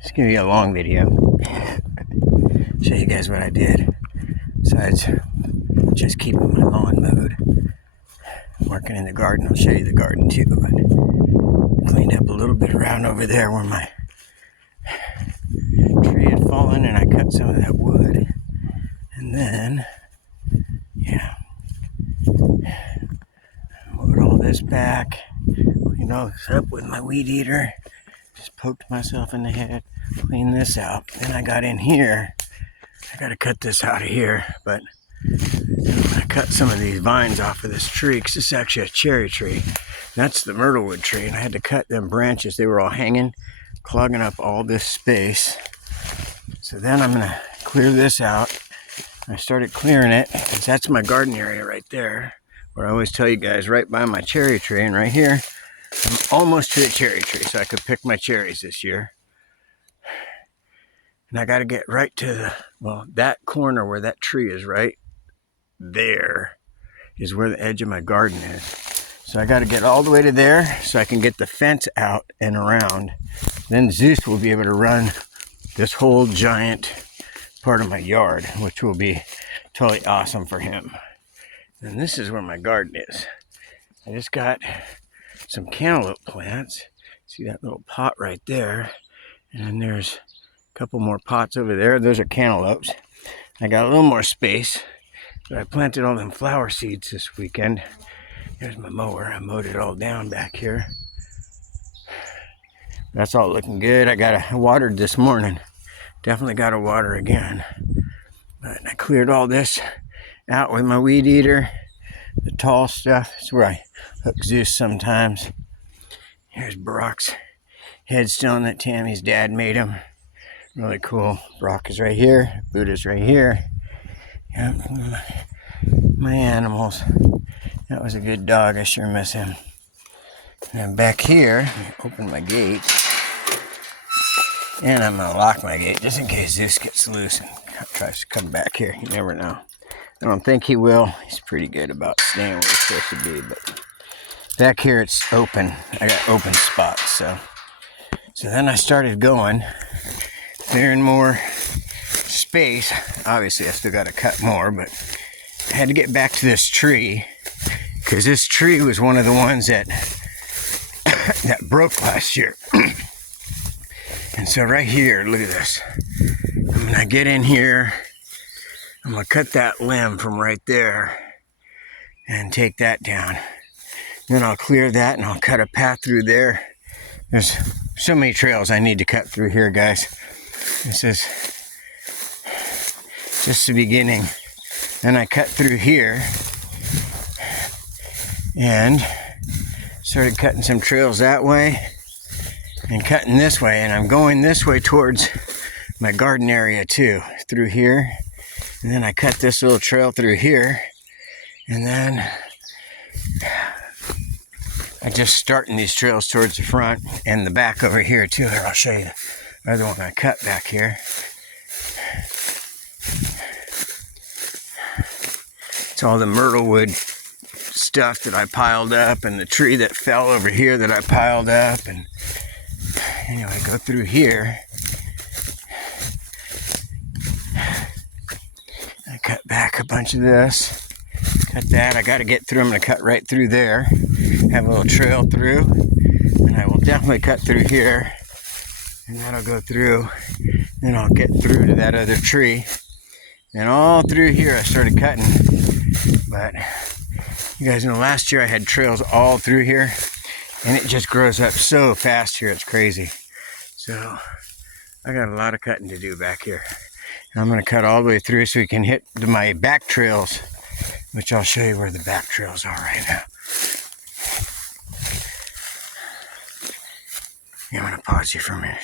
It's gonna be a long video. Show you guys what I did. Besides just keeping my lawn mowed. Working in the garden. I'll show you the garden too. But cleaned up a little bit around over there where my tree had fallen, and I cut some of that wood. And then, yeah, mowed all this back. Cleaned all this up with my weed eater. Just poked myself in the head. Cleaned this out. Then I got in here. I gotta cut this out of here, but I cut some of these vines off of this tree, because this is actually a cherry tree. That's the myrtlewood tree, and I had to cut them branches. They were all hanging, clogging up all this space. So then I'm gonna clear this out. I started clearing it, because that's my garden area right there, where I always tell you guys, right by my cherry tree, and right here, I'm almost to the cherry tree, so I could pick my cherries this year. And I got to get right to the, well, that corner where that tree is right there is where the edge of my garden is. So I got to get all the way to there so I can get the fence out and around. Then Zeus will be able to run this whole giant part of my yard, which will be totally awesome for him. And this is where my garden is. I just got some cantaloupe plants. See that little pot right there? And then there's couple more pots over there. Those are cantaloupes. I got a little more space, but I planted all them flower seeds this weekend. Here's my mower. I mowed it all down back here. That's all looking good. I watered this morning. Definitely got to water again. But I cleared all this out with my weed eater. The tall stuff. It's where I hook Zeus sometimes. Here's Brock's headstone that Tammy's dad made him. Really cool. Brock is right here. Buddha's right here. Yep. My animals. That was a good dog. I sure miss him. And back here, open my gate. And I'm going to lock my gate just in case Zeus gets loose and tries to come back here. You never know. I don't think he will. He's pretty good about staying where he's supposed to be. But back here it's open. I got open spots. So then I started going. Clearing more space. Obviously, I still got to cut more, but I had to get back to this tree because this tree was one of the ones that that broke last year. And so right here, look at this. I'm gonna get in here. I'm gonna cut that limb from right there and take that down. Then I'll clear that and I'll cut a path through there. There's so many trails I need to cut through here, guys. This is just the beginning. Then I cut through here and started cutting some trails that way and cutting this way. And I'm going this way towards my garden area too, through here. And then I cut this little trail through here. And then I just starting these trails towards the front and the back over here too. Here, I'll show you the other one I cut back here. It's all the myrtlewood stuff that I piled up, and the tree that fell over here that I piled up. And anyway, go through here. I cut back a bunch of this. Cut that. I got to get through. I'm going to cut right through there. Have a little trail through. And I will definitely cut through here. And that'll go through. Then I'll get through to that other tree. And all through here I started cutting. But you guys know last year I had trails all through here. And it just grows up so fast here. It's crazy. So I got a lot of cutting to do back here. And I'm going to cut all the way through so we can hit my back trails. Which I'll show you where the back trails are right now. I'm going to pause you for a minute.